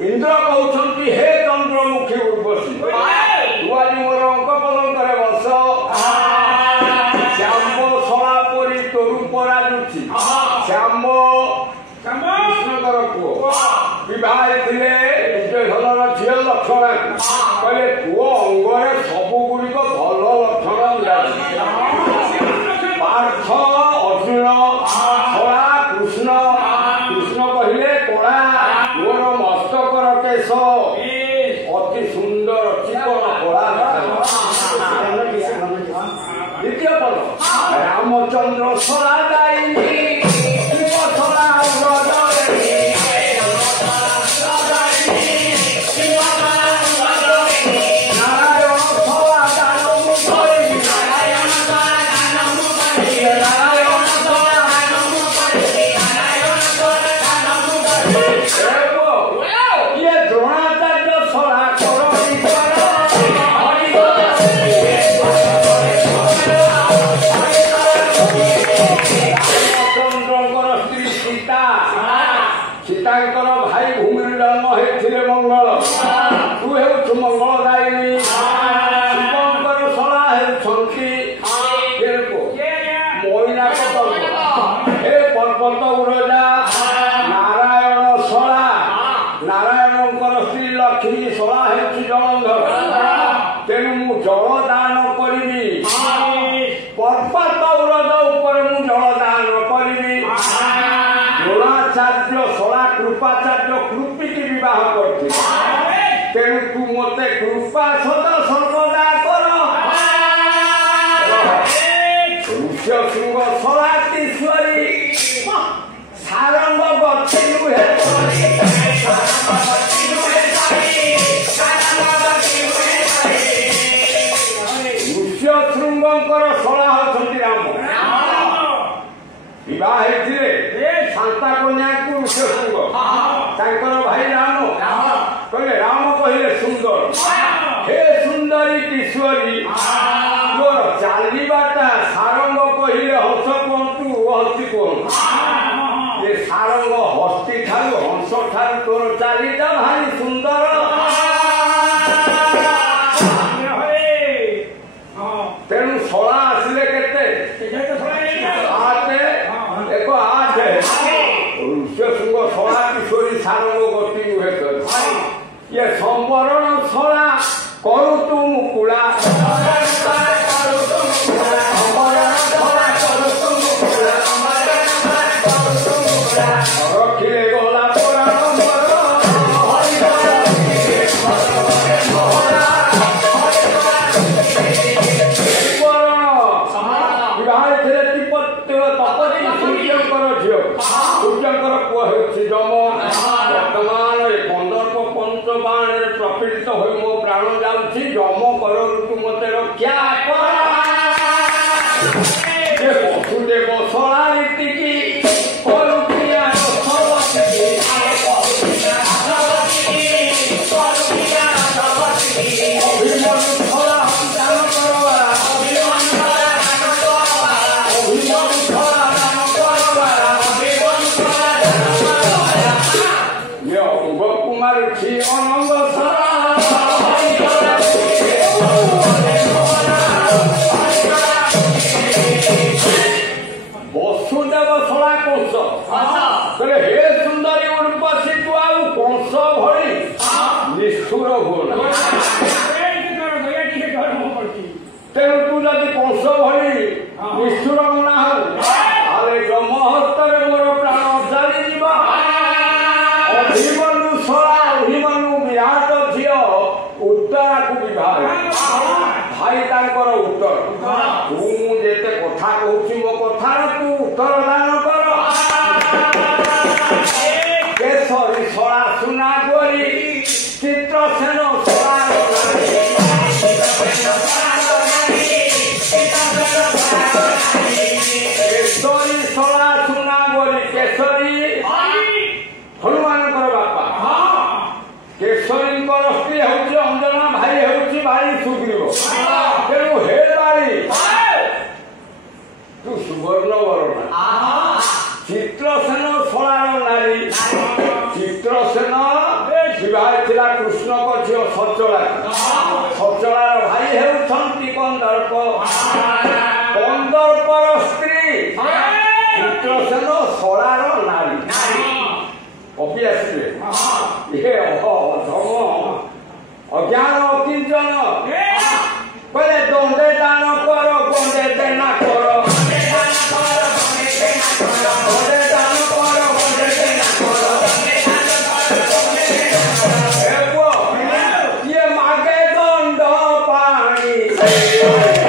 इंद्र कहते हे चंद्रमुखी उर्वशी तू आज मोर अंक पलंकर बस श्याम शला परी तोर पराजुची श्याम कृष्णकर पुओ बह निज घरर झील लक्षण कहले पुओ अंगरे सबु गुड़िक भल लक्षण पार्थ अर्जुन शला कृष्ण कृष्ण कहले कणा मोर मस्तकर केश अति सुंदर चिकन कला द्वितीय पद रामचंद्र शला दायिनी भाई भूमि जन्म होते मंगल तू हेचु मंगल दायिनी शिवंकर शला मोइनाक हे पर्वत उरजा नारायण शला नारायणकर स्त्री लक्ष्मी शला हेचु जलंधर तेणु मु जल दान करी पर्वत उरज उपर मु जल दान करी द्रोणाचार्य शला कृपाचार्य कृपिकी विवाह करते तेणु तू मते कृपा सदा सर्वदा कर ऋष्यशृंग शलातीश्वरी सारंग गति ऋष्यशृंगर शला होती राम विवाह शांता कन्या को ऋष्यशृंग भाई राम कहले राम कहले सुंदर हे सुंदरी किशोरी तोर चलवाटा सारंग कहले हंस कहतु हस्ती कहूँ ये सारंग हस्ती ठार हंस ठार तोर चालीटा भारी सुंदर तेणु शला आसिले केते ऋष्यशृंग शला किशोरी सारंग गति नुहे ये संवरण शला करु तु मुकुला रखिले गला सूर्यंकर पुआ जम वर्तमान कंदर्प पंच बाण प्रपीड़ित हो मो प्राण जाऊँगी जम कर तू मत रक्षा वसुदेव शला रीतिकी वसुदेव शला कंस हे सुंदरी उर्वशी तू आउ कंस भली निष्ठुर हो तेणु तू जदि कंस भली निष्ठुर ना हो जम हस्तर मोर प्राण जारी अभिमनु शला अभिमनु विराट झील उत्तरा को विवाह भाई तांकर उत्तर तू जेते कथा कहूँ मो कथार तू उत्तर दान कर ଚିତ୍ରସେନ ସଳାର କେଶରୀ ସଳା ସୁନା ବୋଲି କେଶରୀ ହନୁମାନଙ୍କର ବାପା କେଶରୀଙ୍କର ସ୍ତ୍ରୀ ହେଉଛି ଅଞ୍ଜନା ଭାଇ ହେଉଛି ଭାଇ ସୁଗ୍ରୀବ ତେଣୁ ହେ ବାଳି ତୁ ସୁବର୍ଣ୍ଣ ବରଣ ଚିତ୍ରସେନ ସଳାର ନାରୀ ଚିତ୍ରସେନ ବିବାହ ଥିଲା କୃଷ୍ଣଙ୍କ ଝିଅ ସଚଳା ସଚଳାର ଭାଇ ହେଉଛନ୍ତି କନ୍ଦର୍ପ କନ୍ଦର୍ପର ସ୍ତ୍ରୀ ଚିତ୍ରସେନ ସଳାର ନାରୀ କବି ଆସିବେ ଏ ଅଧମ ଅଜ୍ଞାନ ଅକିଞ୍ଚନ କହିଲେ ଦଣ୍ଡେ ଦାନ କର ଗଣ୍ଡେ ଦେନା କର ଦଣ୍ଡେ ଦାନ କର ଗଣ୍ଡେ ଦେନା କର ଏ ପୁଅ କିଏ ମାଗେ ଦଣ୍ଡ ପାଣି